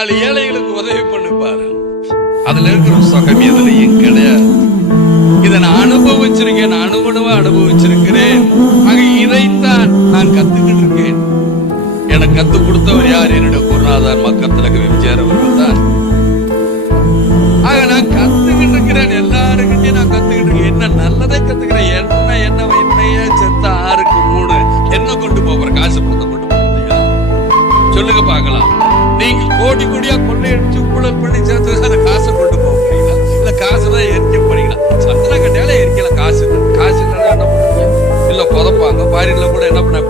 ஏழைகளுக்கு உதவி பண்ணுப்பாரு. அதுல இருக்கிற சுகம் எதுலையும் கிடையாது. இதை நான் அனுபவிச்சிருக்கேன், அனுபவமா அனுபவிச்சிருக்கிறேன். ஆக இதைத்தான் நான் கத்துக்கிட்டு இருக்கேன். எனக்கு கத்துக் கொடுத்தவர் யார்? என்னுடைய குருநாதர் மக்கத்திலக எம்ஜிஆர் அவர்கள் தான். ஆக நான் கத்துக்கிட்டு இருக்கிறேன், எல்லாருக்கிட்டையும் நான் கத்துக்கிட்டு இருக்கேன். என்ன நல்லதை கத்துக்கிறேன். என்னையே செத்த 6க்கு 3 என்ன கொண்டு போற? காசு பணத்தை கொண்டு போறியா? சொல்லுங்க பார்க்கலாம். நீங்க கோடி கோடியா கொள்ளையடிச்சு ஊழல் பண்ணி சேர்த்து அந்த காசை கொண்டு போக போறீங்களா? இல்ல காசு தான் எரிக்க போறீங்களா? சந்தன கட்டையால எரிக்கலாம். காசு இல்ல, காசு இல்லைன்னா என்ன பண்ணுவீங்க? இல்ல புதப்பாங்க பாரில கூட என்ன பண்ண